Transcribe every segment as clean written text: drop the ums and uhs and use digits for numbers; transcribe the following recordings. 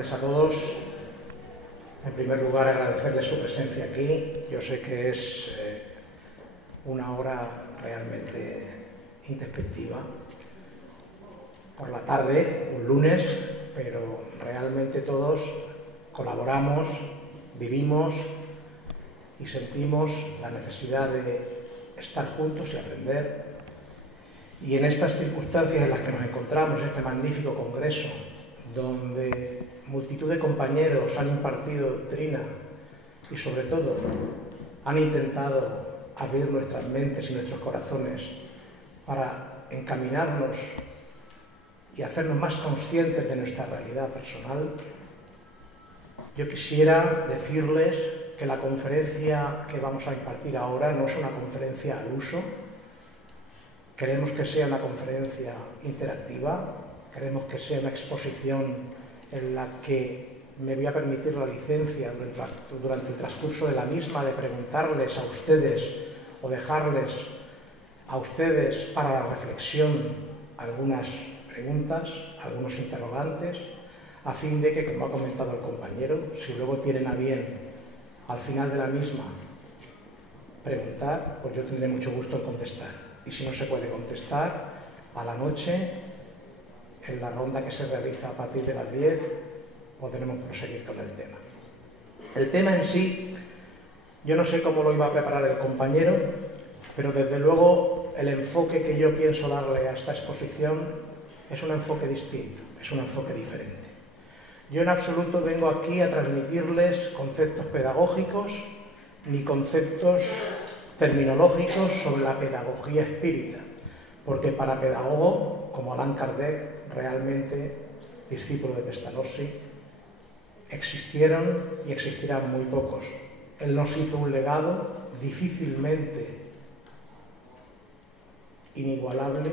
tardes a todos. En primer lugar, agradecerles su presencia aquí. Yo sé que es una hora realmente introspectiva. Por la tarde, un lunes, pero realmente todos colaboramos, vivimos y sentimos la necesidad de estar juntos y aprender. Y en estas circunstancias en las que nos encontramos, este magnífico congreso, donde multitud de compañeros han impartido doctrina y sobre todo han intentado abrir nuestras mentes y nuestros corazones para encaminarnos y hacernos más conscientes de nuestra realidad personal, yo quisiera decirles que la conferencia que vamos a impartir ahora no es una conferencia al uso. Queremos que sea una conferencia interactiva, queremos que sea una exposición en la que me voy a permitir la licencia durante el transcurso de la misma de preguntarles a ustedes o dejarles a ustedes para la reflexión algunas preguntas, algunos interrogantes, a fin de que, como ha comentado el compañero, si luego tienen a bien al final de la misma preguntar, pues yo tendré mucho gusto en contestar. Y si no se puede contestar, a la noche, en la ronda que se realiza a partir de las 10, podremos proseguir con el tema. El tema en sí, yo no sé cómo lo iba a preparar el compañero, pero desde luego el enfoque que yo pienso darle a esta exposición es un enfoque distinto, es un enfoque diferente. Yo en absoluto vengo aquí a transmitirles conceptos pedagógicos ni conceptos terminológicos sobre la pedagogía espírita, porque para pedagogo, como Allan Kardec, realmente discípulo de Pestalozzi, existieron y existirán muy pocos. Él nos hizo un legado difícilmente inigualable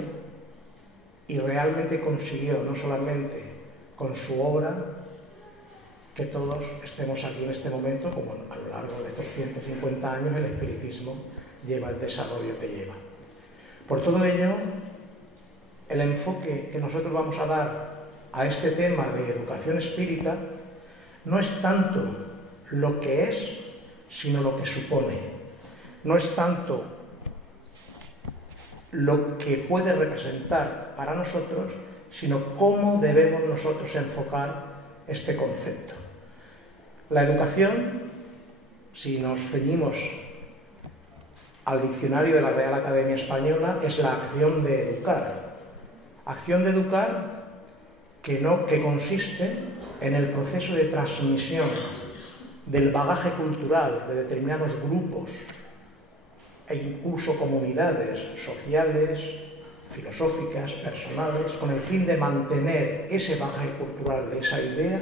y realmente consiguió, no solamente con su obra, que todos estemos aquí en este momento, como a lo largo de estos 150 años el espiritismo lleva el desarrollo que lleva. Por todo ello, el enfoque que nosotros vamos a dar a este tema de educación espírita no es tanto lo que es, sino lo que supone. No es tanto lo que puede representar para nosotros, sino cómo debemos nosotros enfocar este concepto. La educación, si nos ceñimos al diccionario de la Real Academia Española, es la acción de educar. Acción de educar que consiste en el proceso de transmisión del bagaje cultural de determinados grupos e incluso comunidades sociales, filosóficas, personales, con el fin de mantener ese bagaje cultural de esa idea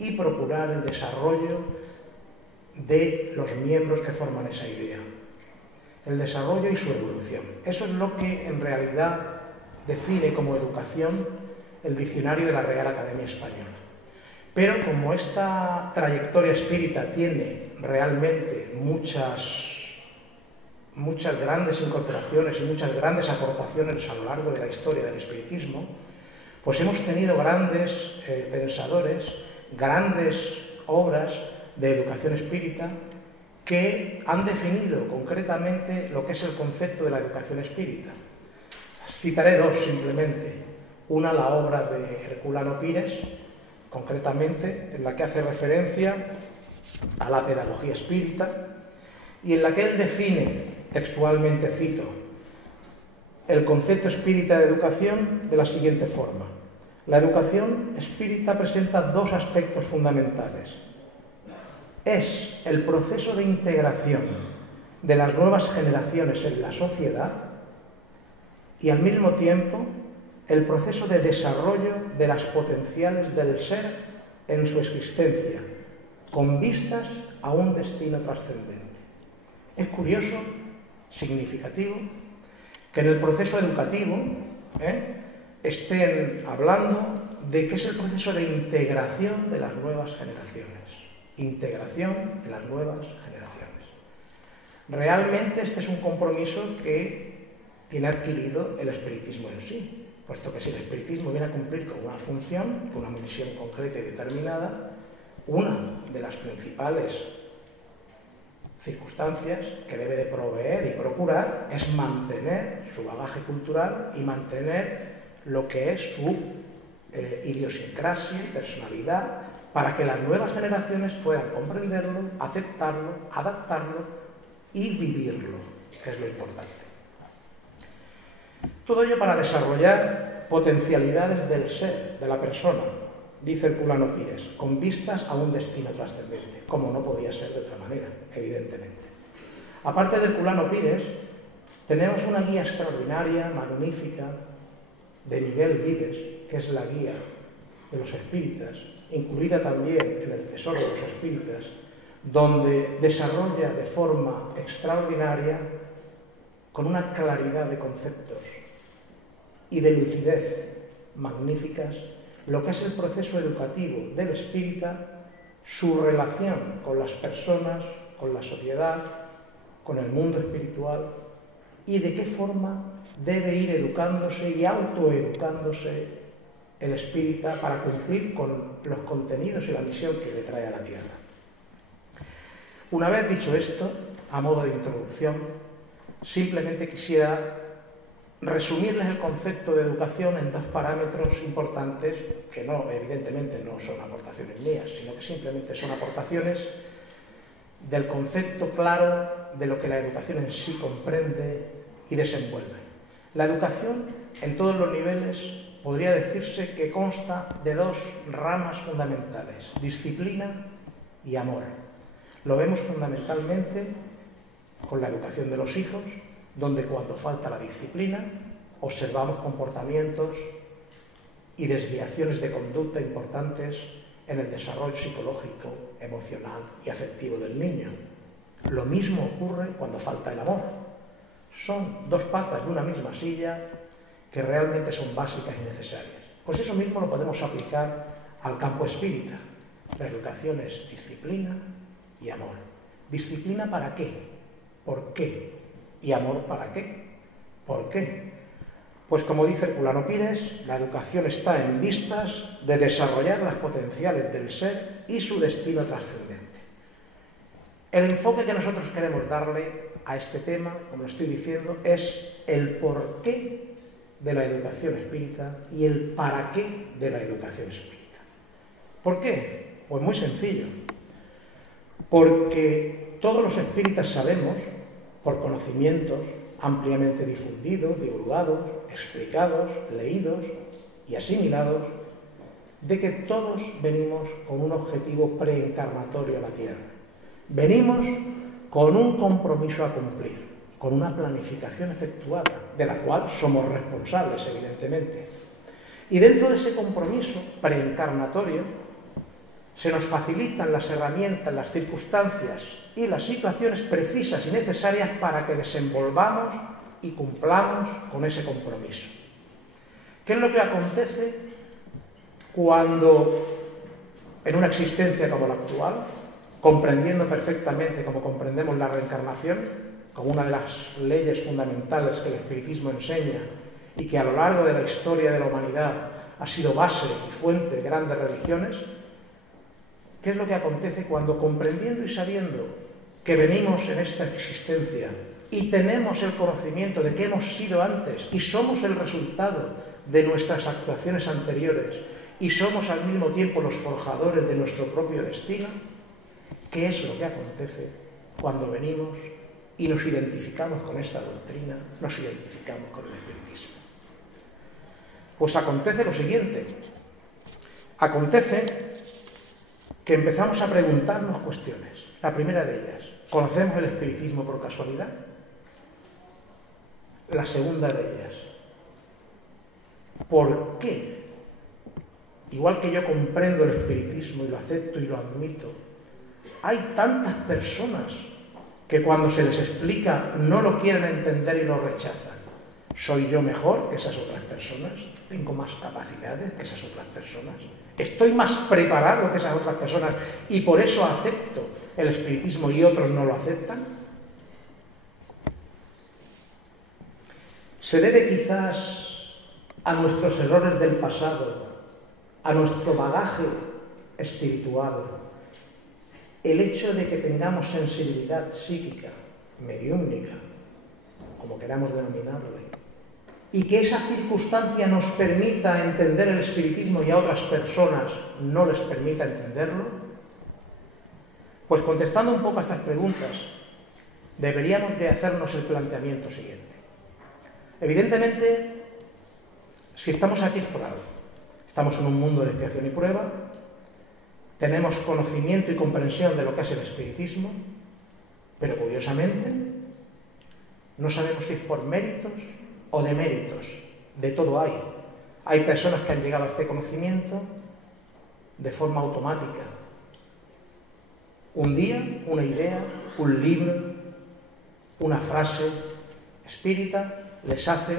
y procurar el desarrollo de los miembros que forman esa idea. El desarrollo y su evolución. Eso es lo que en realidad define como educación el diccionario de la Real Academia Española. Pero como esta trayectoria espírita tiene realmente muchas grandes incorporaciones y muchas grandes aportaciones a lo largo de la historia del espiritismo, pues hemos tenido grandes pensadores, grandes obras de educación espírita que han definido concretamente lo que es el concepto de la educación espírita. Citaré dos simplemente. Una, la obra de Herculano Pires, concretamente, en la que hace referencia a la pedagogía espírita y en la que él define, textualmente cito, el concepto espírita de educación de la siguiente forma. La educación espírita presenta dos aspectos fundamentales. Es el proceso de integración de las nuevas generaciones en la sociedad y al mismo tiempo el proceso de desarrollo de las potenciales del ser en su existencia, con vistas a un destino trascendente. Es curioso, significativo, que en el proceso educativo estén hablando de que es el proceso de integración de las nuevas generaciones. Integración de las nuevas generaciones. Realmente este es un compromiso que tiene adquirido el espiritismo en sí. puesto que si el espiritismo viene a cumplir con una función, con una misión concreta y determinada, una de las principales circunstancias que debe de proveer y procurar es mantener su bagaje cultural y mantener lo que es su idiosincrasia y personalidad, para que las nuevas generaciones puedan comprenderlo, aceptarlo, adaptarlo y vivirlo, que es lo importante. Todo ello para desarrollar potencialidades del ser, de la persona, dice Herculano Pires, con vistas a un destino trascendente, como no podía ser de otra manera, evidentemente. Aparte de Herculano Pires, tenemos una guía extraordinaria, magnífica, de Miguel Vives, que es la guía de los espíritas, incluida también en el Tesoro de los Espíritas, donde desarrolla de forma extraordinaria, con una claridad de conceptos y de lucidez magníficas, lo que es el proceso educativo del espírita, su relación con las personas, con la sociedad, con el mundo espiritual, y de qué forma debe ir educándose y autoeducándose el espírita para cumplir con los contenidos y la misión que le trae a la Tierra. Una vez dicho esto, a modo de introducción, simplemente quisiera resumirles el concepto de educación en dos parámetros importantes que evidentemente no son aportaciones mías, sino que simplemente son aportaciones del concepto claro de lo que la educación en sí comprende y desenvuelve. La educación, en todos los niveles, podría decirse que consta de dos ramas fundamentales: disciplina y amor. Lo vemos fundamentalmente con la educación de los hijos, donde cuando falta la disciplina observamos comportamientos y desviaciones de conducta importantes en el desarrollo psicológico, emocional y afectivo del niño. Lo mismo ocurre cuando falta el amor. Son dos patas de una misma silla que realmente son básicas y necesarias. Pues eso mismo lo podemos aplicar al campo espírita. La educación es disciplina y amor. ¿Disciplina para qué? ¿Por qué? ¿Y amor para qué? ¿Por qué? Pues como dice Herculano Pires, la educación está en vistas de desarrollar las potenciales del ser y su destino trascendente. El enfoque que nosotros queremos darle a este tema, como estoy diciendo, es el porqué de la educación espírita y el para qué de la educación espírita. ¿Por qué? Pues muy sencillo. Porque todos los espíritas sabemos, por conocimientos ampliamente difundidos, divulgados, explicados, leídos y asimilados, de que todos venimos con un objetivo preencarnatorio a la Tierra. Venimos con un compromiso a cumplir, con una planificación efectuada, de la cual somos responsables, evidentemente. Y dentro de ese compromiso preencarnatorio se nos facilitan las herramientas, las circunstancias y las situaciones precisas y necesarias para que desenvolvamos y cumplamos con ese compromiso. ¿Qué es lo que acontece cuando, en una existencia como la actual, comprendiendo perfectamente como comprendemos la reencarnación, como una de las leyes fundamentales que el espiritismo enseña y que a lo largo de la historia de la humanidad ha sido base y fuente de grandes religiones? ¿Qué es lo que acontece cuando, comprendiendo y sabiendo que venimos en esta existencia y tenemos el conocimiento de que hemos sido antes y somos el resultado de nuestras actuaciones anteriores y somos al mismo tiempo los forjadores de nuestro propio destino? ¿Qué es lo que acontece cuando venimos y nos identificamos con esta doctrina, nos identificamos con el espiritismo? Pues acontece lo siguiente. Acontece que empezamos a preguntarnos cuestiones. La primera de ellas, ¿conocemos el espiritismo por casualidad? La segunda de ellas, ¿por qué? Igual que yo comprendo el espiritismo y lo acepto y lo admito, hay tantas personas que cuando se les explica no lo quieren entender y lo rechazan. ¿Soy yo mejor que esas otras personas? ¿Tengo más capacidades que esas otras personas? ¿Estoy más preparado que esas otras personas y por eso acepto el espiritismo y otros no lo aceptan? ¿Se debe quizás a nuestros errores del pasado, a nuestro bagaje espiritual, el hecho de que tengamos sensibilidad psíquica, mediúmnica, como queramos denominarle, y que esa circunstancia nos permita entender el espiritismo y a otras personas no les permita entenderlo, pues contestando un poco a estas preguntas, deberíamos de hacernos el planteamiento siguiente. Evidentemente, si estamos aquí es por algo. Estamos en un mundo de expiación y prueba, tenemos conocimiento y comprensión de lo que es el espiritismo, pero curiosamente no sabemos si es por méritos o deméritos. De todo hay. Hay personas que han llegado a este conocimiento de forma automática. Un día, una idea, un libro, una frase espírita les hace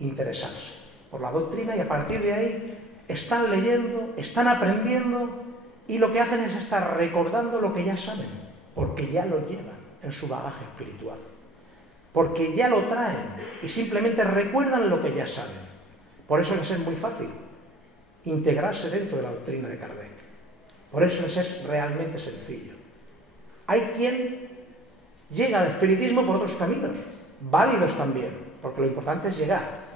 interesarse por la doctrina y a partir de ahí están leyendo, están aprendiendo y lo que hacen es estar recordando lo que ya saben, porque ya lo llevan en su bagaje espiritual, porque ya lo traen y simplemente recuerdan lo que ya saben. Por eso les es muy fácil integrarse dentro de la doctrina de Kardec. Por eso les es realmente sencillo. Hay quien llega al espiritismo por otros caminos, válidos también, porque lo importante es llegar.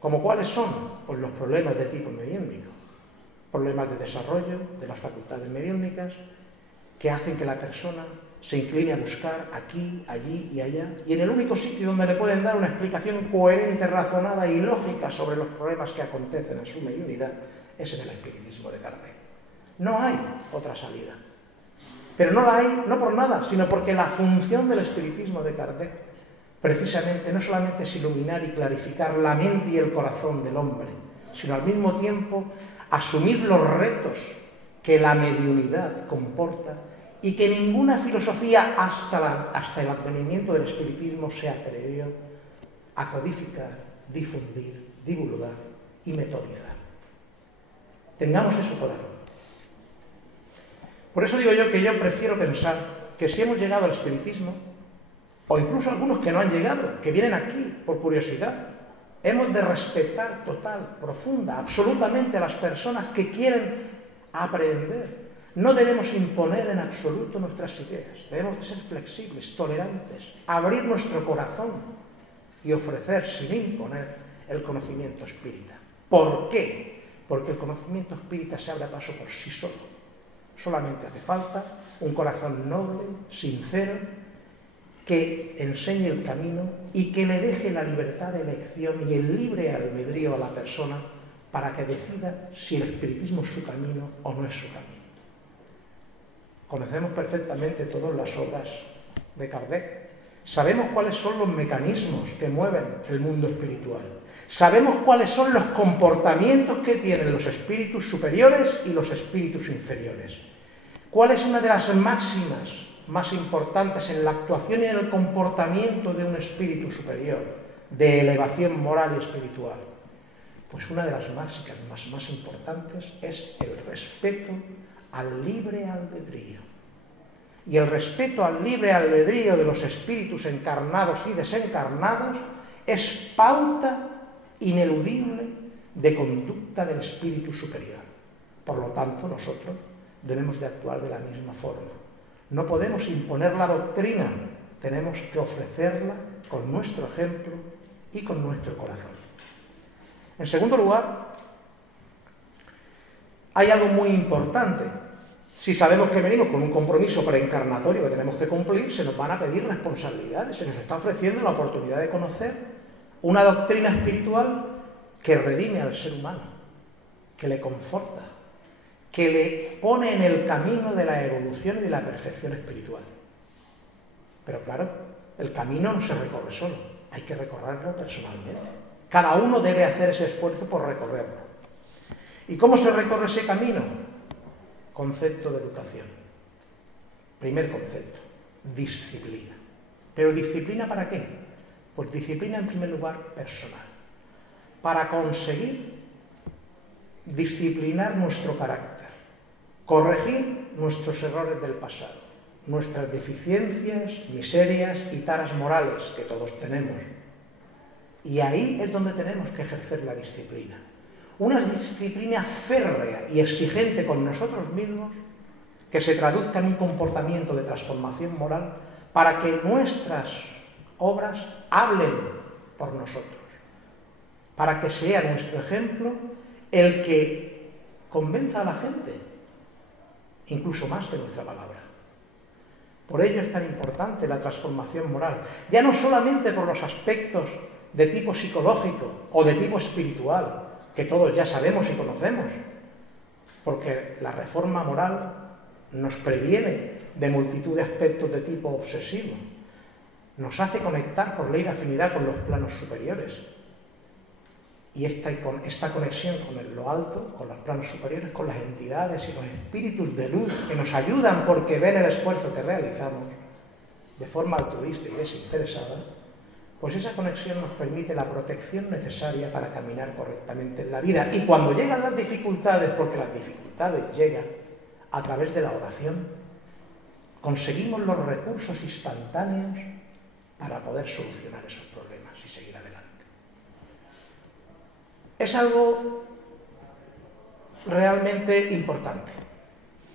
¿Como cuáles son? Pues los problemas de tipo mediúnico, problemas de desarrollo de las facultades mediúnicas que hacen que la persona se incline a buscar aquí, allí y allá, y en el único sitio donde le pueden dar una explicación coherente, razonada y lógica sobre los problemas que acontecen en su mediunidad es en el espiritismo de Kardec. No hay otra salida. Pero no la hay, no por nada, sino porque la función del espiritismo de Kardec precisamente no solamente es iluminar y clarificar la mente y el corazón del hombre, sino al mismo tiempo asumir los retos que la mediunidad comporta y que ninguna filosofía hasta el advenimiento del espiritismo se atrevió a codificar, difundir, divulgar y metodizar. Tengamos eso claro. Por eso digo yo que yo prefiero pensar que si hemos llegado al espiritismo, o incluso algunos que no han llegado, que vienen aquí por curiosidad, hemos de respetar total, profunda, absolutamente a las personas que quieren aprender. No debemos imponer en absoluto nuestras ideas, debemos de ser flexibles, tolerantes, abrir nuestro corazón y ofrecer sin imponer el conocimiento espírita. ¿Por qué? Porque el conocimiento espírita se abre a paso por sí solo. Solamente hace falta un corazón noble, sincero, que enseñe el camino y que le deje la libertad de elección y el libre albedrío a la persona para que decida si el espiritismo es su camino o no es su camino. Conocemos perfectamente todas las obras de Kardec. Sabemos cuáles son los mecanismos que mueven el mundo espiritual. Sabemos cuáles son los comportamientos que tienen los espíritus superiores y los espíritus inferiores. ¿Cuál es una de las máximas más importantes en la actuación y en el comportamiento de un espíritu superior, de elevación moral y espiritual? Pues una de las máximas más importantes es el respeto al libre albedrío. Y el respeto al libre albedrío de los espíritus encarnados y desencarnados es pauta ineludible de conducta del espíritu superior. Por lo tanto, nosotros debemos de actuar de la misma forma. No podemos imponer la doctrina, tenemos que ofrecerla con nuestro ejemplo y con nuestro corazón. En segundo lugar, hay algo muy importante. Si sabemos que venimos con un compromiso preencarnatorio que tenemos que cumplir, se nos van a pedir responsabilidades, se nos está ofreciendo la oportunidad de conocer una doctrina espiritual que redime al ser humano, que le conforta, que le pone en el camino de la evolución y de la perfección espiritual. Pero claro, el camino no se recorre solo, hay que recorrerlo personalmente. Cada uno debe hacer ese esfuerzo por recorrerlo. ¿Y cómo se recorre ese camino? Concepto de educación. Primer concepto, disciplina. ¿Pero disciplina para qué? Pues disciplina en primer lugar personal. Para conseguir disciplinar nuestro carácter, corregir nuestros errores del pasado, nuestras deficiencias, miserias y taras morales que todos tenemos. Y ahí es donde tenemos que ejercer la disciplina. Una disciplina férrea y exigente con nosotros mismos que se traduzca en un comportamiento de transformación moral para que nuestras obras hablen por nosotros, para que sea nuestro ejemplo el que convenza a la gente, incluso más que nuestra palabra. Por ello es tan importante la transformación moral, ya no solamente por los aspectos de tipo psicológico o de tipo espiritual, que todos ya sabemos y conocemos, porque la reforma moral nos previene de multitud de aspectos de tipo obsesivo, nos hace conectar por ley de afinidad con los planos superiores. Y esta conexión con lo alto, con los planos superiores, con las entidades y los espíritus de luz que nos ayudan porque ven el esfuerzo que realizamos de forma altruista y desinteresada, pues esa conexión nos permite la protección necesaria para caminar correctamente en la vida. Y cuando llegan las dificultades, porque las dificultades llegan a través de la oración, conseguimos los recursos instantáneos para poder solucionar esos problemas y seguir adelante. Es algo realmente importante,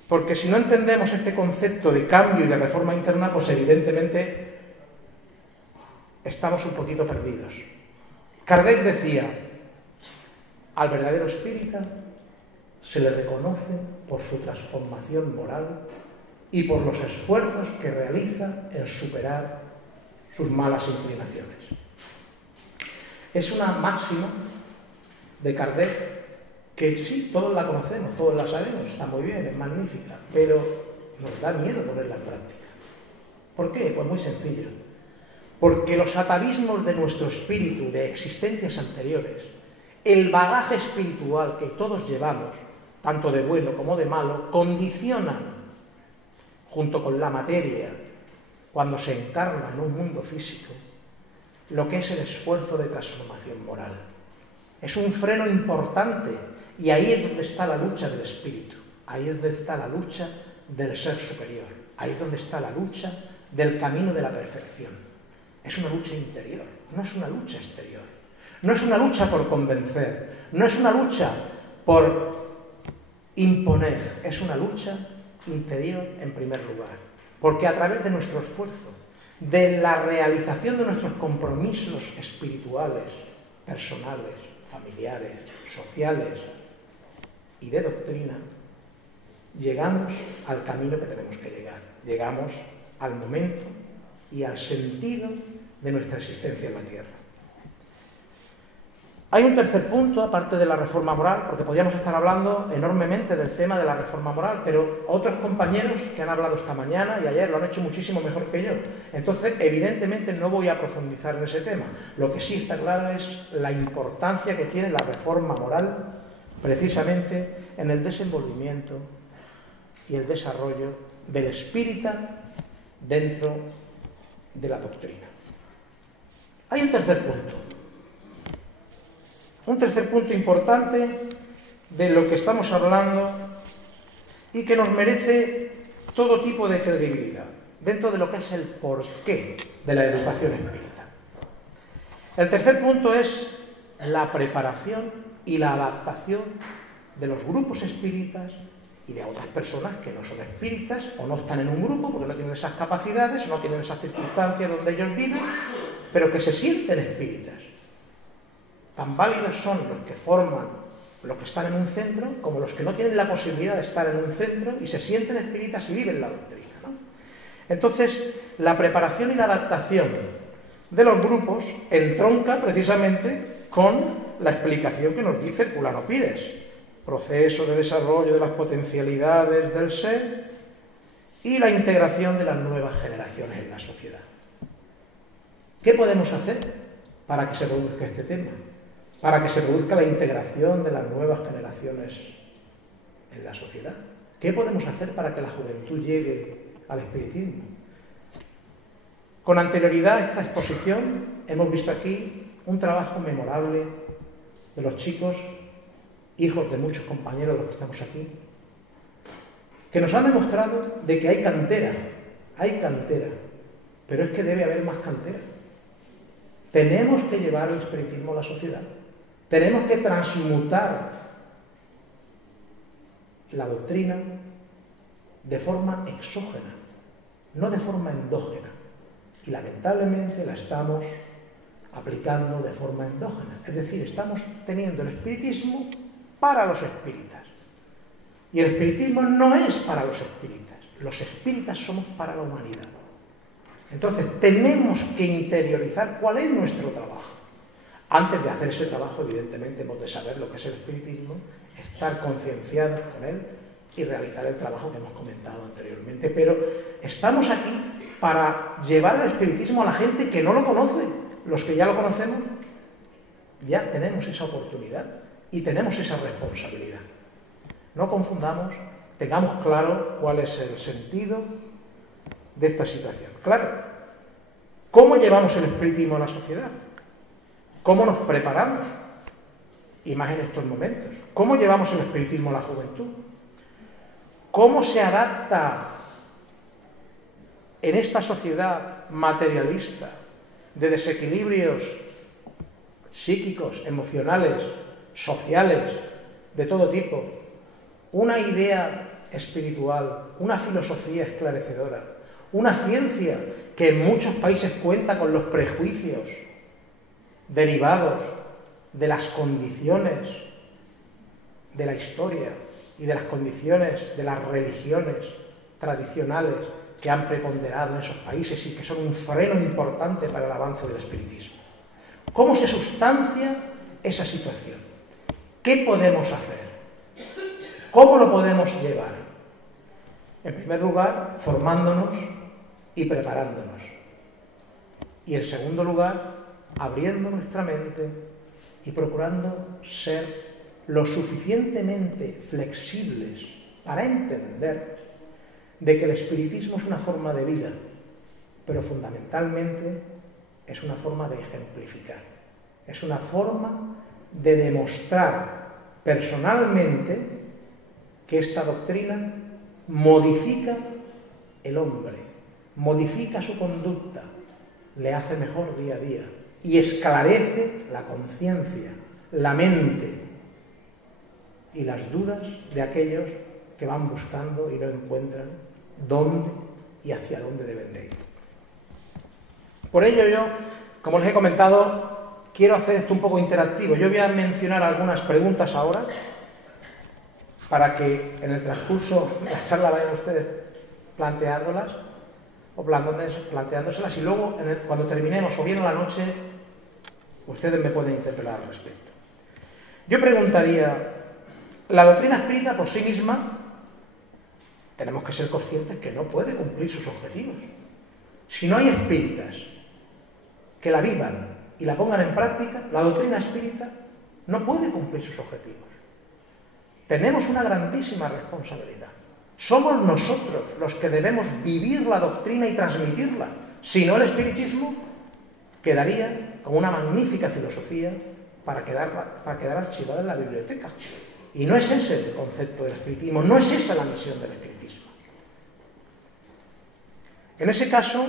porque si no entendemos este concepto de cambio y de reforma interna, pues evidentemente estamos un poquito perdidos. Kardec decía, al verdadero espírita se le reconoce por su transformación moral y por los esfuerzos que realiza en superar sus malas inclinaciones. Es una máxima de Kardec que sí, todos la conocemos, todos la sabemos, está muy bien, es magnífica, pero nos da miedo ponerla en práctica. ¿Por qué? Pues muy sencillo. Porque los atavismos de nuestro espíritu, de existencias anteriores, el bagaje espiritual que todos llevamos, tanto de bueno como de malo, condicionan, junto con la materia, cuando se encarna en un mundo físico, lo que es el esfuerzo de transformación moral. Es un freno importante y ahí es donde está la lucha del espíritu, ahí es donde está la lucha del ser superior, ahí es donde está la lucha del camino de la perfección. Es una lucha interior, no es una lucha exterior. No es una lucha por convencer, no es una lucha por imponer, es una lucha interior en primer lugar. Porque a través de nuestro esfuerzo, de la realización de nuestros compromisos espirituales, personales, familiares, sociales y de doctrina, llegamos al camino que tenemos que llegar. Llegamos al momento y al sentido de nuestra existencia en la Tierra. Hay un tercer punto, aparte de la reforma moral, porque podríamos estar hablando enormemente del tema de la reforma moral, pero otros compañeros que han hablado esta mañana y ayer lo han hecho muchísimo mejor que yo. Entonces, evidentemente, no voy a profundizar en ese tema. Lo que sí está claro es la importancia que tiene la reforma moral, precisamente en el desenvolvimiento y el desarrollo del espírita dentro de la doctrina. Hay un tercer punto. Un tercer punto importante de lo que estamos hablando y que nos merece todo tipo de credibilidad dentro de lo que es el porqué de la educación espírita. El tercer punto es la preparación y la adaptación de los grupos espíritas y de otras personas que no son espíritas o no están en un grupo porque no tienen esas capacidades o no tienen esas circunstancias donde ellos viven, pero que se sienten espíritas. Tan válidos son los que forman, los que están en un centro, como los que no tienen la posibilidad de estar en un centro y se sienten espíritas y viven la doctrina, ¿no? Entonces, la preparación y la adaptación de los grupos entronca precisamente con la explicación que nos dice Herculano Pires, proceso de desarrollo de las potencialidades del ser y la integración de las nuevas generaciones en la sociedad. ¿Qué podemos hacer para que se produzca este tema? Para que se produzca la integración de las nuevas generaciones en la sociedad. ¿Qué podemos hacer para que la juventud llegue al espiritismo? Con anterioridad a esta exposición hemos visto aquí un trabajo memorable de los chicos, hijos de muchos compañeros de los que estamos aquí, que nos han demostrado de que hay cantera, pero es que debe haber más cantera. Tenemos que llevar el espiritismo a la sociedad. Tenemos que transmutar la doctrina de forma exógena, no de forma endógena. Y lamentablemente la estamos aplicando de forma endógena. Es decir, estamos teniendo el espiritismo para los espíritas. Y el espiritismo no es para los espíritas. Los espíritas somos para la humanidad. Entonces, tenemos que interiorizar cuál es nuestro trabajo. Antes de hacer ese trabajo, evidentemente, hemos de saber lo que es el espiritismo, estar concienciados con él y realizar el trabajo que hemos comentado anteriormente. Pero estamos aquí para llevar el espiritismo a la gente que no lo conoce. Los que ya lo conocemos, ya tenemos esa oportunidad y tenemos esa responsabilidad. No confundamos, tengamos claro cuál es el sentido de esta situación. Claro, ¿cómo llevamos el espiritismo a la sociedad? ¿Cómo nos preparamos? Y más en estos momentos. ¿Cómo llevamos el espiritismo a la juventud? ¿Cómo se adapta en esta sociedad materialista de desequilibrios psíquicos, emocionales, sociales, de todo tipo, una idea espiritual, una filosofía esclarecedora, una ciencia que en muchos países cuenta con los prejuicios derivados de las condiciones de la historia y de las condiciones de las religiones tradicionales que han preponderado en esos países y que son un freno importante para el avance del espiritismo? ¿Cómo se sustancia esa situación? ¿Qué podemos hacer? ¿Cómo lo podemos llevar? En primer lugar, formándonos y preparándonos. Y en segundo lugar, abriendo nuestra mente y procurando ser lo suficientemente flexibles para entender de que el espiritismo es una forma de vida, pero fundamentalmente es una forma de ejemplificar, es una forma de demostrar personalmente que esta doctrina modifica el hombre, modifica su conducta, le hace mejor día a día y esclarece la conciencia, la mente y las dudas de aquellos que van buscando y no encuentran dónde y hacia dónde deben de ir. Por ello yo, como les he comentado, quiero hacer esto un poco interactivo. Yo voy a mencionar algunas preguntas ahora para que en el transcurso de la charla vayan ustedes planteándolas o planteándoselas y luego cuando terminemos o bien a la noche ustedes me pueden interpelar al respecto. Yo preguntaría, la doctrina espírita por sí misma tenemos que ser conscientes que no puede cumplir sus objetivos. Si no hay espíritas que la vivan y la pongan en práctica, la doctrina espírita no puede cumplir sus objetivos. Tenemos una grandísima responsabilidad. Somos nosotros los que debemos vivir la doctrina y transmitirla. Si no, el espiritismo quedaría como una magnífica filosofía para quedar archivada en la biblioteca. Y no es ese el concepto del espiritismo, no es esa la misión del espiritismo. En ese caso,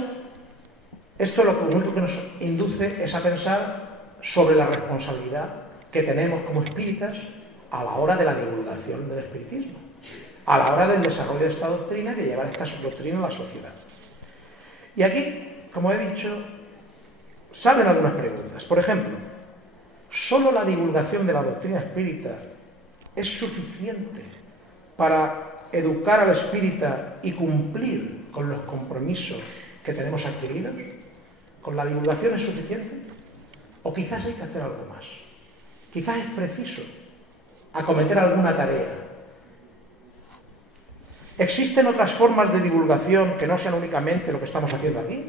esto lo único que nos induce es a pensar sobre la responsabilidad que tenemos como espíritas a la hora de la divulgación del espiritismo, a la hora del desarrollo de esta doctrina y de llevar esta doctrina a la sociedad. Y aquí, como he dicho, salen algunas preguntas. Por ejemplo, ¿solo la divulgación de la doctrina espírita es suficiente para educar al espírita y cumplir con los compromisos que tenemos adquiridos? ¿Con la divulgación es suficiente? ¿O quizás hay que hacer algo más? Quizás es preciso acometer alguna tarea. ¿Existen otras formas de divulgación que no sean únicamente lo que estamos haciendo aquí?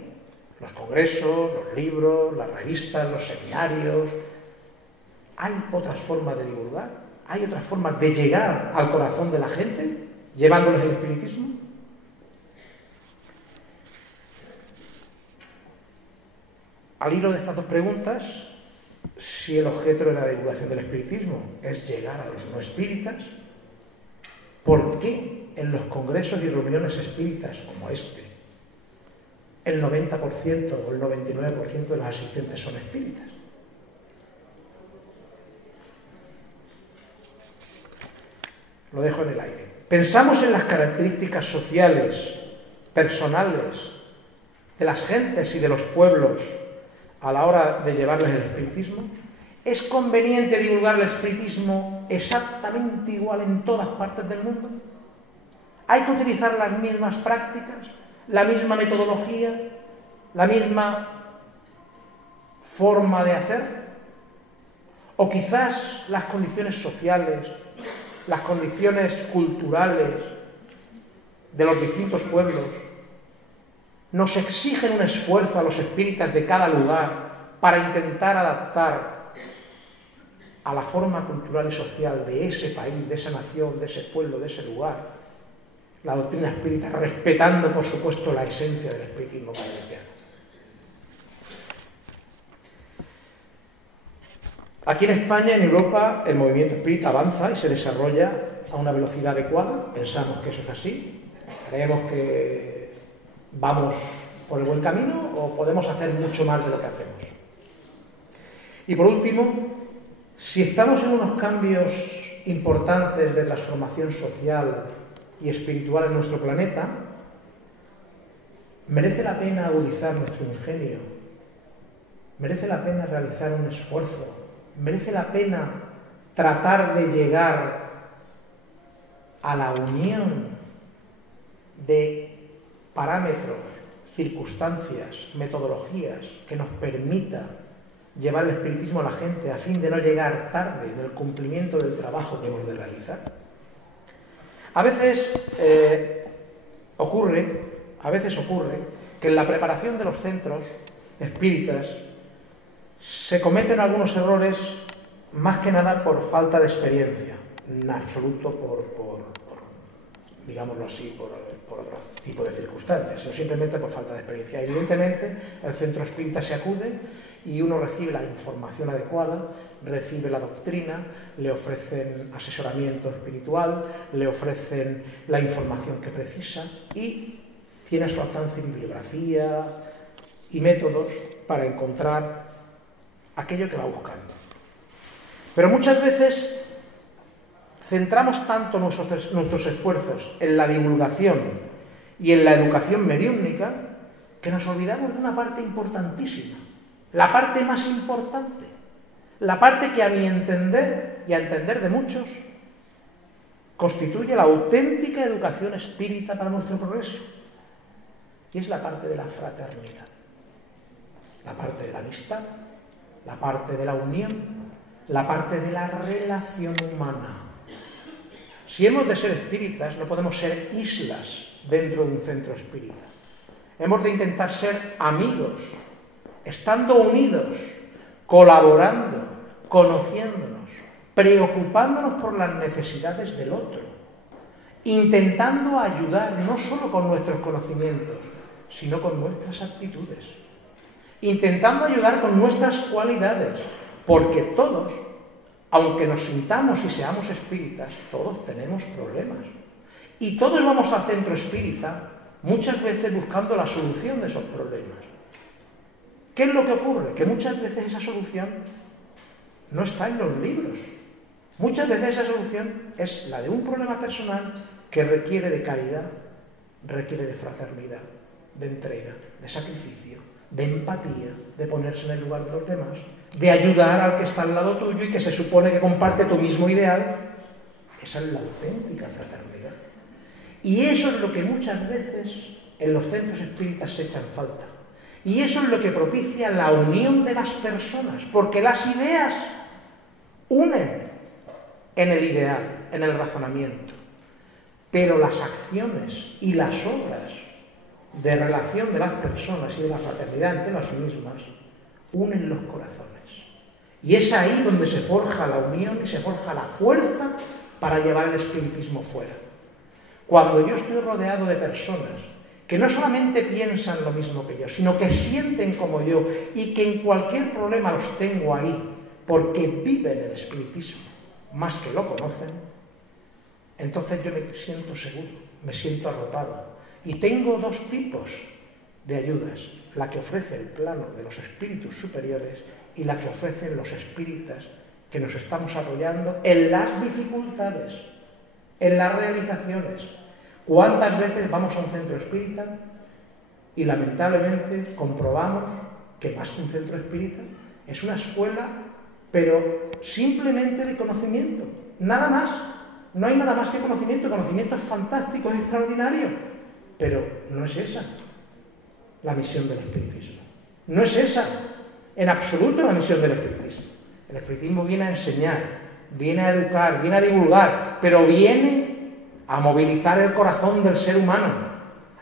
Los congresos, los libros, las revistas, los seminarios. ¿Hay otras formas de divulgar? ¿Hay otras formas de llegar al corazón de la gente, llevándoles el espiritismo? Al hilo de estas dos preguntas, si el objeto de la divulgación del espiritismo es llegar a los no espíritas, ¿por qué en los congresos y reuniones espíritas como este el 90% o el 99% de los asistentes son espíritas. Lo dejo en el aire. Pensamos en las características sociales, personales, de las gentes y de los pueblos a la hora de llevarles el espiritismo. ¿Es conveniente divulgar el espiritismo exactamente igual en todas partes del mundo? ¿Hay que utilizar las mismas prácticas, la misma metodología, la misma forma de hacer? ¿O quizás las condiciones sociales, las condiciones culturales de los distintos pueblos nos exigen un esfuerzo a los espíritas de cada lugar para intentar adaptar a la forma cultural y social de ese país, de esa nación, de ese pueblo, de ese lugar, la doctrina espírita, respetando, por supuesto, la esencia del espiritismo valenciano? Aquí en España, en Europa, el movimiento espírita avanza y se desarrolla a una velocidad adecuada. Pensamos que eso es así. Creemos que vamos por el buen camino o podemos hacer mucho más de lo que hacemos. Y por último, si estamos en unos cambios importantes de transformación social y espiritual en nuestro planeta, merece la pena agudizar nuestro ingenio, merece la pena realizar un esfuerzo, merece la pena tratar de llegar a la unión de parámetros, circunstancias, metodologías que nos permita llevar el espiritismo a la gente a fin de no llegar tarde en el cumplimiento del trabajo que hemos de realizar. A veces ocurre que en la preparación de los centros espíritas se cometen algunos errores, más que nada por falta de experiencia, en absoluto digámoslo así, por otro tipo de circunstancias, sino simplemente por falta de experiencia. Evidentemente, el centro espírita se acude y uno recibe la información adecuada, recibe la doctrina, le ofrecen asesoramiento espiritual, le ofrecen la información que precisa y tiene a su alcance bibliografía y métodos para encontrar aquello que va buscando. Pero muchas veces centramos tanto nuestros esfuerzos en la divulgación y en la educación mediúmnica que nos olvidamos de una parte importantísima, la parte más importante, la parte que a mi entender y a entender de muchos constituye la auténtica educación espírita para nuestro progreso, y es la parte de la fraternidad, la parte de la amistad, la parte de la unión, la parte de la relación humana. Si hemos de ser espíritas, no podemos ser islas dentro de un centro espírita. Hemos de intentar ser amigos, estando unidos, colaborando, conociéndonos, preocupándonos por las necesidades del otro, intentando ayudar no solo con nuestros conocimientos, sino con nuestras actitudes, intentando ayudar con nuestras cualidades, porque todos, aunque nos sintamos y seamos espíritas, todos tenemos problemas. Y todos vamos al centro espírita muchas veces buscando la solución de esos problemas. ¿Qué es lo que ocurre? Que muchas veces esa solución no está en los libros. Muchas veces esa solución es la de un problema personal que requiere de caridad, requiere de fraternidad, de entrega, de sacrificio, de empatía, de ponerse en el lugar de los demás, de ayudar al que está al lado tuyo y que se supone que comparte tu mismo ideal. Esa es la auténtica fraternidad. Y eso es lo que muchas veces en los centros espíritas se echan falta. Y eso es lo que propicia la unión de las personas, porque las ideas unen en el ideal, en el razonamiento, pero las acciones y las obras de relación de las personas y de la fraternidad entre las mismas unen los corazones. Y es ahí donde se forja la unión y se forja la fuerza para llevar el espiritismo fuera. Cuando yo estoy rodeado de personas que no solamente piensan lo mismo que yo, sino que sienten como yo y que en cualquier problema los tengo ahí porque viven el espiritismo más que lo conocen, entonces yo me siento seguro, me siento arropado. Y tengo dos tipos de ayudas, la que ofrece el plano de los espíritus superiores y la que ofrecen los espíritas que nos estamos apoyando en las dificultades, en las realizaciones. ¿Cuántas veces vamos a un centro espírita y lamentablemente comprobamos que más que un centro espírita es una escuela, pero simplemente de conocimiento, nada más? No hay nada más que conocimiento. El conocimiento es fantástico, es extraordinario, pero no es esa la misión del espiritismo. No es esa, en absoluto, la misión del espiritismo. El espiritismo viene a enseñar, viene a educar, viene a divulgar, pero viene a movilizar el corazón del ser humano,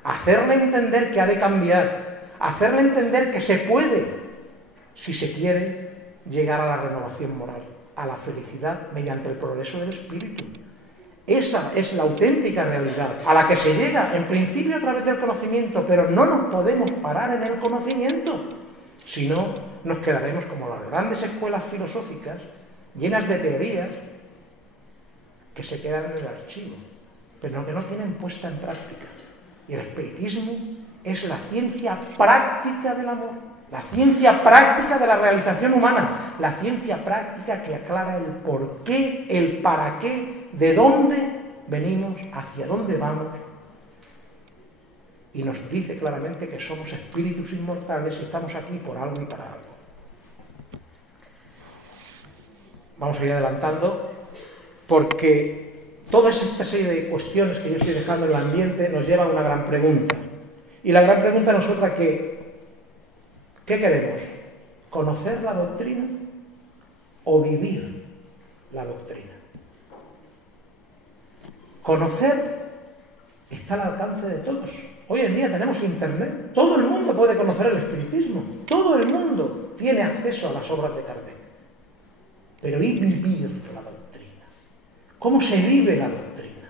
a hacerle entender que ha de cambiar, a hacerle entender que se puede, si se quiere, llegar a la renovación moral, a la felicidad mediante el progreso del espíritu. Esa es la auténtica realidad, a la que se llega en principio a través del conocimiento, pero no nos podemos parar en el conocimiento, si no nos quedaremos como las grandes escuelas filosóficas, llenas de teorías que se quedan en el archivo, pero que no tienen puesta en práctica. Y el espiritismo es la ciencia práctica del amor, la ciencia práctica de la realización humana, la ciencia práctica que aclara el por qué, el para qué, de dónde venimos, hacia dónde vamos, y nos dice claramente que somos espíritus inmortales y estamos aquí por algo y para algo. Vamos a ir adelantando, porque toda esta serie de cuestiones que yo estoy dejando en el ambiente nos lleva a una gran pregunta. Y la gran pregunta es otra que, ¿qué queremos? ¿Conocer la doctrina o vivir la doctrina? Conocer está al alcance de todos. Hoy en día tenemos internet, todo el mundo puede conocer el espiritismo, todo el mundo tiene acceso a las obras de Kardec. Pero ¿y vivir la doctrina? ¿Cómo se vive la doctrina?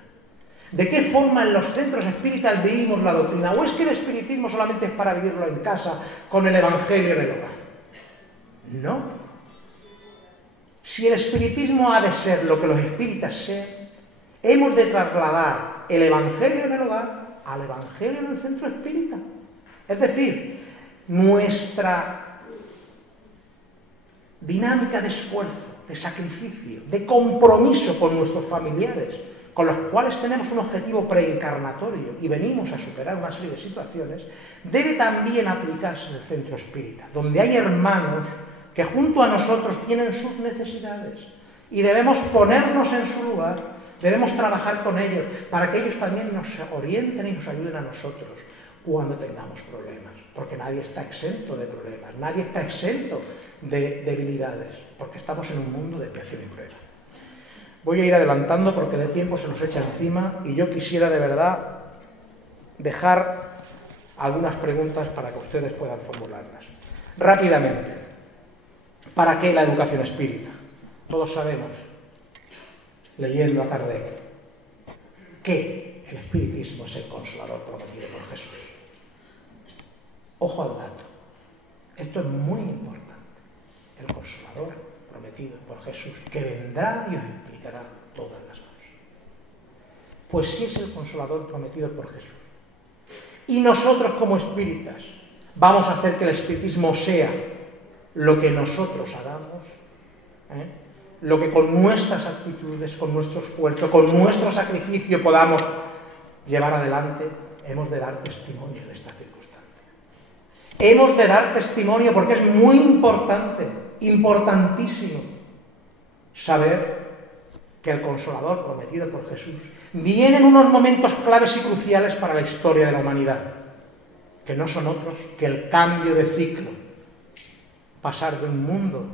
¿De qué forma en los centros espíritas vivimos la doctrina? ¿O es que el espiritismo solamente es para vivirlo en casa con el evangelio en el hogar? No. Si el espiritismo ha de ser lo que los espíritas sean, hemos de trasladar el evangelio en el hogar al evangelio en el centro espírita. Es decir, nuestra dinámica de esfuerzo, de sacrificio, de compromiso con nuestros familiares, con los cuales tenemos un objetivo preencarnatorio y venimos a superar una serie de situaciones, debe también aplicarse en el centro espírita, donde hay hermanos que junto a nosotros tienen sus necesidades y debemos ponernos en su lugar. Debemos trabajar con ellos para que ellos también nos orienten y nos ayuden a nosotros cuando tengamos problemas, porque nadie está exento de problemas, nadie está exento de debilidades, porque estamos en un mundo de expiación y prueba. Voy a ir adelantando porque el tiempo se nos echa encima y yo quisiera de verdad dejar algunas preguntas para que ustedes puedan formularlas. Rápidamente, ¿para qué la educación espírita? Todos sabemos, leyendo a Kardec, que el espiritismo es el consolador prometido por Jesús. Ojo al dato, esto es muy importante. El consolador prometido por Jesús, que vendrá y os explicará todas las cosas. Pues si es el consolador prometido por Jesús, y nosotros como espíritas vamos a hacer que el espiritismo sea lo que nosotros hagamos, lo que con nuestras actitudes, con nuestro esfuerzo, con nuestro sacrificio podamos llevar adelante, hemos de dar testimonio de esta circunstancia. Hemos de dar testimonio porque es muy importante, importantísimo, saber que el Consolador prometido por Jesús viene en unos momentos claves y cruciales para la historia de la humanidad, que no son otros que el cambio de ciclo, pasar de un mundo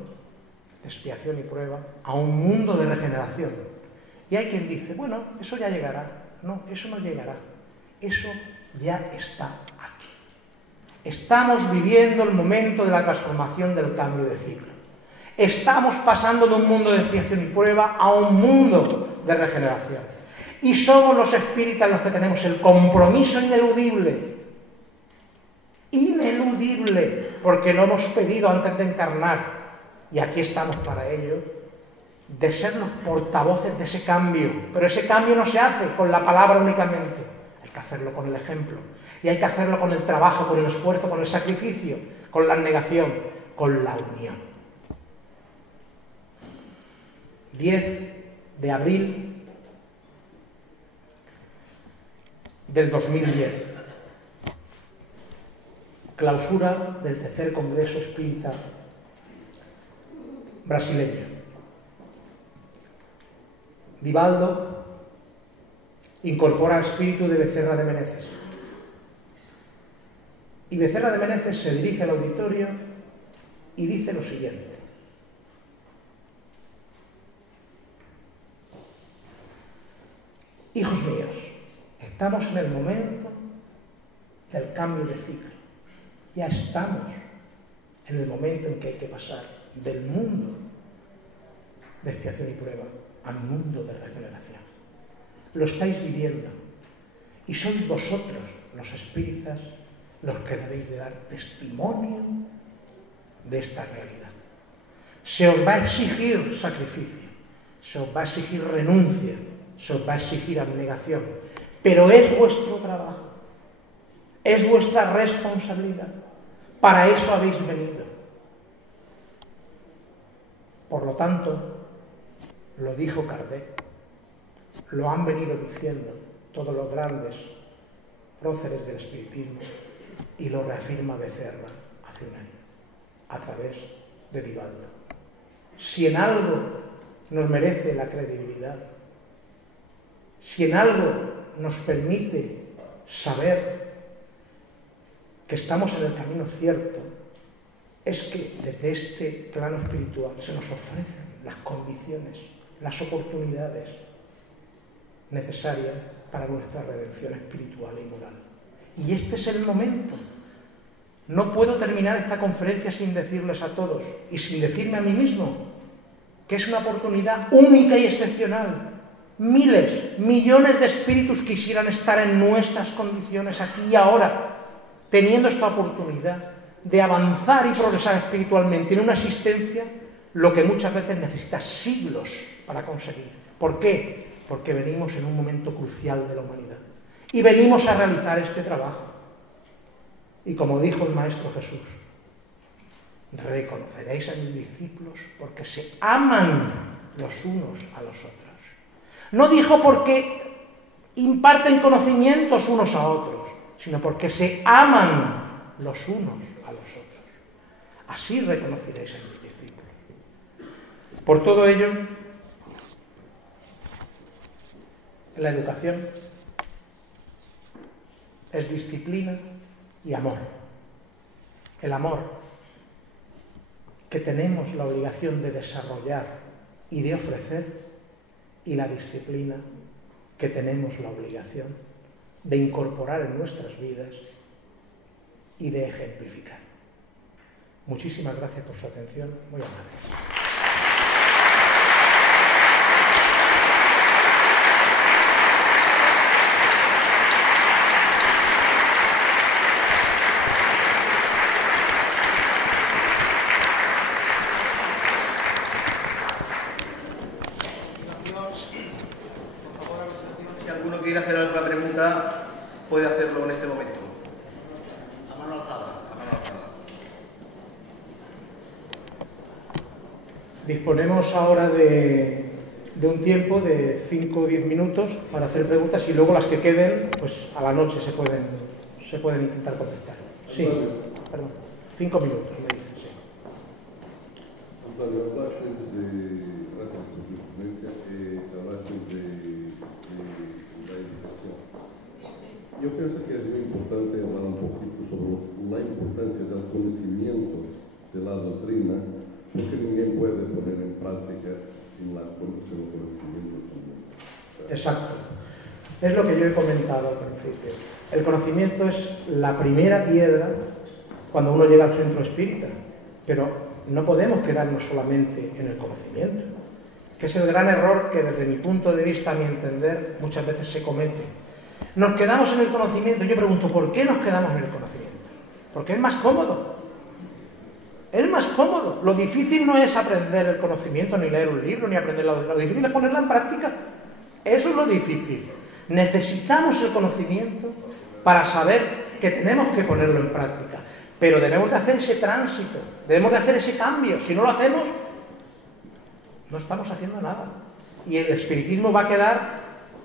de expiación y prueba a un mundo de regeneración. Y hay quien dice, bueno, eso ya llegará. No, eso no llegará. Eso ya está aquí. Estamos viviendo el momento de la transformación del cambio de ciclo. Estamos pasando de un mundo de expiación y prueba a un mundo de regeneración. Y somos los espíritas los que tenemos el compromiso ineludible, porque lo hemos pedido antes de encarnar, y aquí estamos para ello, de ser los portavoces de ese cambio. Pero ese cambio no se hace con la palabra únicamente, hay que hacerlo con el ejemplo. Y hay que hacerlo con el trabajo, con el esfuerzo, con el sacrificio, con la abnegación, con la unión. 10 de abril del 2010. Clausura del tercer Congreso Espírita brasileño. Divaldo incorpora al espíritu de Becerra de Menezes. Y Becerra de Menezes se dirige al auditorio y dice lo siguiente: hijos míos, estamos en el momento del cambio de ciclo. Ya estamos en el momento en que hay que pasar del mundo de expiación y prueba al mundo de regeneración. Lo estáis viviendo y sois vosotros, los espíritas, los que debéis de dar testimonio de esta realidad. Se os va a exigir sacrificio, se os va a exigir renuncia, se os va a exigir abnegación, pero es vuestro trabajo, es vuestra responsabilidad. Para eso habéis venido. Por lo tanto, lo dijo Kardec, lo han venido diciendo todos los grandes próceres del espiritismo y lo reafirma Becerra hace un año, a través de Divaldo. Si en algo nos merece la credibilidad, si en algo nos permite saber que estamos en el camino cierto, es que desde este plano espiritual se nos ofrecen las condiciones, las oportunidades necesarias para nuestra redención espiritual y moral. Y este es el momento. No puedo terminar esta conferencia sin decirles a todos y sin decirme a mí mismo que es una oportunidad única y excepcional. Miles, millones de espíritus quisieran estar en nuestras condiciones aquí y ahora, teniendo esta oportunidad de avanzar y progresar espiritualmente en una existencia, lo que muchas veces necesita siglos para conseguir. ¿Por qué? Porque venimos en un momento crucial de la humanidad y venimos a realizar este trabajo. Y como dijo el Maestro Jesús, reconoceréis a mis discípulos porque se aman los unos a los otros. No dijo porque imparten conocimientos unos a otros, sino porque se aman los unos a los otros. Así reconoceréis a mis discípulos. Por todo ello, la educación es disciplina y amor. El amor que tenemos la obligación de desarrollar y de ofrecer, y la disciplina que tenemos la obligación de incorporar en nuestras vidas y de ejemplificar. Muchísimas gracias por su atención, muy amables. Si quiere hacer alguna pregunta, puede hacerlo en este momento. A mano alzada. A mano alzada. Disponemos ahora de un tiempo de 5 o 10 minutos para hacer preguntas y luego las que queden, pues a la noche se pueden intentar contestar. Sí, perdón. 5 minutos, me dicen, sí. Antonio, hablaste gracias por tu experiencia, hablaste de la educación. Yo pienso que es muy importante hablar un poquito sobre la importancia del conocimiento de la doctrina, porque ninguém puede poner en práctica sin el conocimiento también. Exacto. Es lo que yo he comentado al principio. El conocimiento es la primera piedra cuando uno llega al centro espírita, pero no podemos quedarnos solamente en el conocimiento, que es el gran error que desde mi punto de vista, a mi entender, muchas veces se comete. Nos quedamos en el conocimiento. Yo pregunto, ¿por qué nos quedamos en el conocimiento? Porque es más cómodo. Es más cómodo. Lo difícil no es aprender el conocimiento, ni leer un libro, ni aprender la doctrina. Lo difícil es ponerla en práctica. Eso es lo difícil. Necesitamos el conocimiento para saber que tenemos que ponerlo en práctica, pero debemos de hacer ese tránsito, debemos de hacer ese cambio. Si no lo hacemos, no estamos haciendo nada. Y el espiritismo va a quedar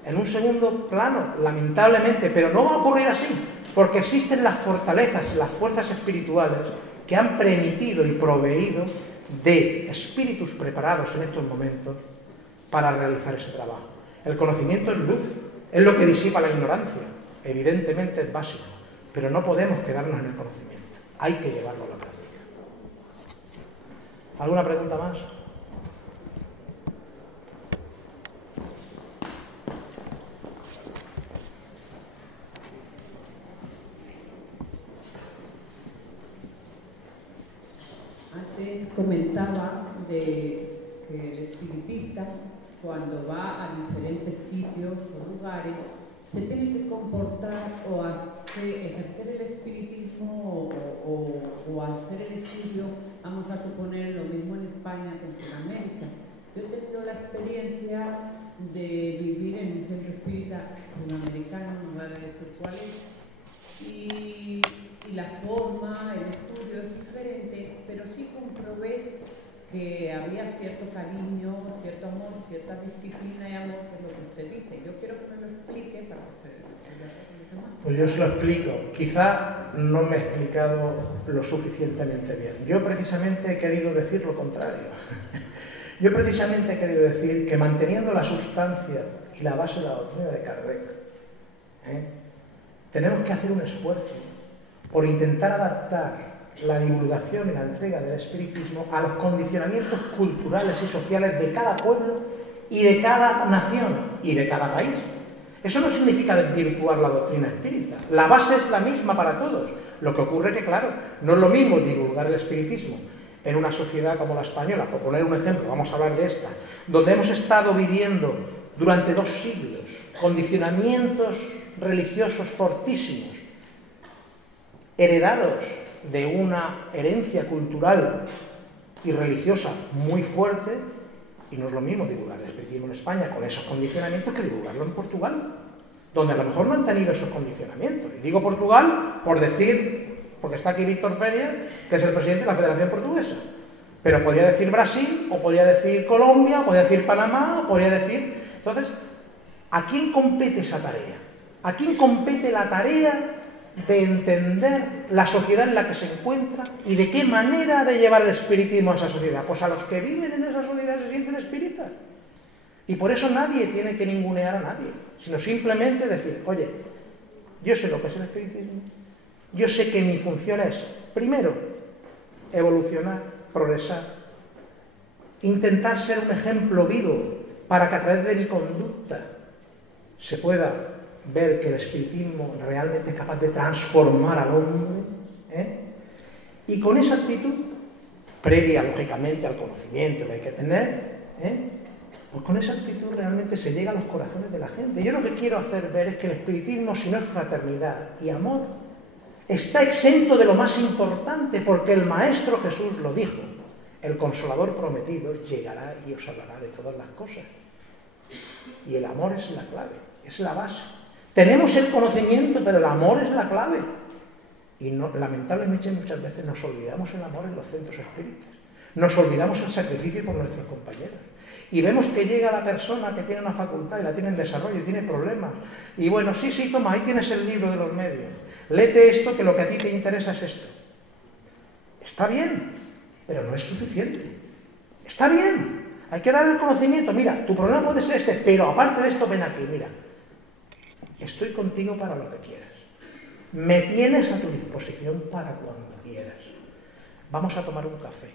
en un segundo plano, lamentablemente, pero no va a ocurrir así, porque existen las fortalezas, las fuerzas espirituales que han permitido y proveído de espíritus preparados en estos momentos para realizar ese trabajo. El conocimiento es luz, es lo que disipa la ignorancia, evidentemente es básico, pero no podemos quedarnos en el conocimiento, hay que llevarlo a la práctica. ¿Alguna pregunta más? Antes comentaba de que el espiritista, cuando va a diferentes sitios o lugares, se tiene que comportar o ejercer el espiritismo o hacer el estudio, vamos a suponer lo mismo en España que en Sudamérica. Yo he tenido la experiencia de vivir en un centro espírita sudamericano, no voy a decir cuál es, y la forma, el estudio es diferente, pero sí comprobé que había cierto cariño, cierto amor, cierta disciplina y amor, que es lo que usted dice. Yo quiero que me lo explique para que se Pues yo se lo explico. Quizá no me he explicado lo suficientemente bien. Yo precisamente he querido decir lo contrario. Yo precisamente he querido decir que manteniendo la sustancia y la base de la doctrina de Kardec, tenemos que hacer un esfuerzo por intentar adaptar la divulgación y la entrega del espiritismo a los condicionamientos culturales y sociales de cada pueblo y de cada nación y de cada país. Eso no significa desvirtuar la doctrina espírita. La base es la misma para todos. Lo que ocurre es que, claro, no es lo mismo divulgar el espiritismo en una sociedad como la española, por poner un ejemplo, vamos a hablar de esta, donde hemos estado viviendo durante 2 siglos condicionamientos religiosos fortísimos, heredados de una herencia cultural y religiosa muy fuerte, y no es lo mismo divulgar el espiritismo en España con esos condicionamientos que divulgarlo en Portugal, donde a lo mejor no han tenido esos condicionamientos. Y digo Portugal por decir, porque está aquí Víctor Feria, que es el presidente de la Federación Portuguesa, pero podría decir Brasil, o podría decir Colombia, o podría decir Panamá, o podría decir... Entonces, ¿a quién compete esa tarea? ¿A quién compete la tarea de entender la sociedad en la que se encuentra y de qué manera de llevar el espiritismo a esa sociedad? Pues a los que viven en esa sociedad se sienten espíritas. Y por eso nadie tiene que ningunear a nadie, sino simplemente decir, oye, yo sé lo que es el espiritismo, yo sé que mi función es, primero, evolucionar, progresar, intentar ser un ejemplo vivo para que a través de mi conducta se pueda ver que el espiritismo realmente es capaz de transformar al hombre, y con esa actitud, previa lógicamente al conocimiento que hay que tener, pues con esa actitud realmente se llega a los corazones de la gente. Yo lo que quiero hacer ver es que el espiritismo, si no es fraternidad y amor, está exento de lo más importante, porque el Maestro Jesús lo dijo, el Consolador prometido llegará y os hablará de todas las cosas. Y el amor es la clave, es la base. Tenemos el conocimiento, pero el amor es la clave. Y no, lamentablemente muchas veces nos olvidamos el amor en los centros espíritas. Nos olvidamos el sacrificio por nuestros compañeros. Y vemos que llega la persona que tiene una facultad y la tiene en desarrollo y tiene problemas. Y bueno, sí, toma, ahí tienes el libro de los medios. Léete esto, que lo que a ti te interesa es esto. Está bien, pero no es suficiente. Está bien, hay que dar el conocimiento. Mira, tu problema puede ser este, pero aparte de esto, ven aquí, mira. Estoy contigo para lo que quieras. Me tienes a tu disposición para cuando quieras. Vamos a tomar un café.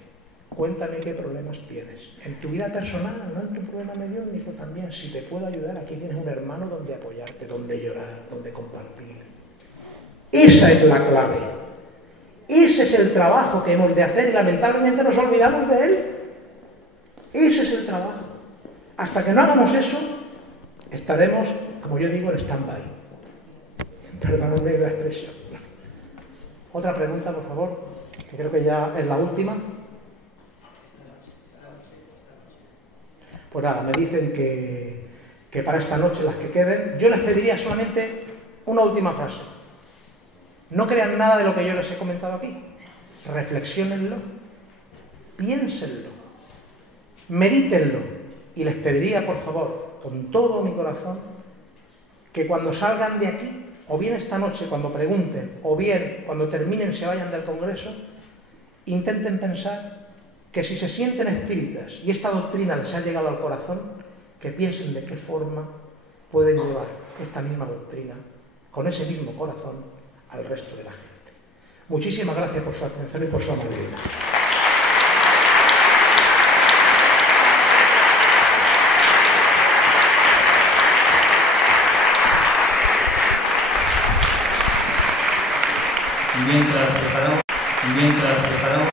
Cuéntame qué problemas tienes. En tu vida personal, no en tu problema mediúnico también. Si te puedo ayudar, aquí tienes un hermano donde apoyarte, donde llorar, donde compartir. Esa es la clave. Ese es el trabajo que hemos de hacer y lamentablemente nos olvidamos de él. Ese es el trabajo. Hasta que no hagamos eso, estaremos, como yo digo, en stand-by. Perdóname la expresión. Otra pregunta, por favor, que creo que ya es la última. Pues nada, me dicen que para esta noche las que queden, yo les pediría solamente una última frase. No crean nada de lo que yo les he comentado aquí. Reflexiónenlo, piénsenlo, medítenlo. Y les pediría, por favor, con todo mi corazón, que cuando salgan de aquí, o bien esta noche cuando pregunten, o bien cuando terminen se vayan del Congreso, intenten pensar que si se sienten espíritas y esta doctrina les ha llegado al corazón, que piensen de qué forma pueden llevar esta misma doctrina, con ese mismo corazón, al resto de la gente. Muchísimas gracias por su atención y por su amabilidad. Mientras preparamos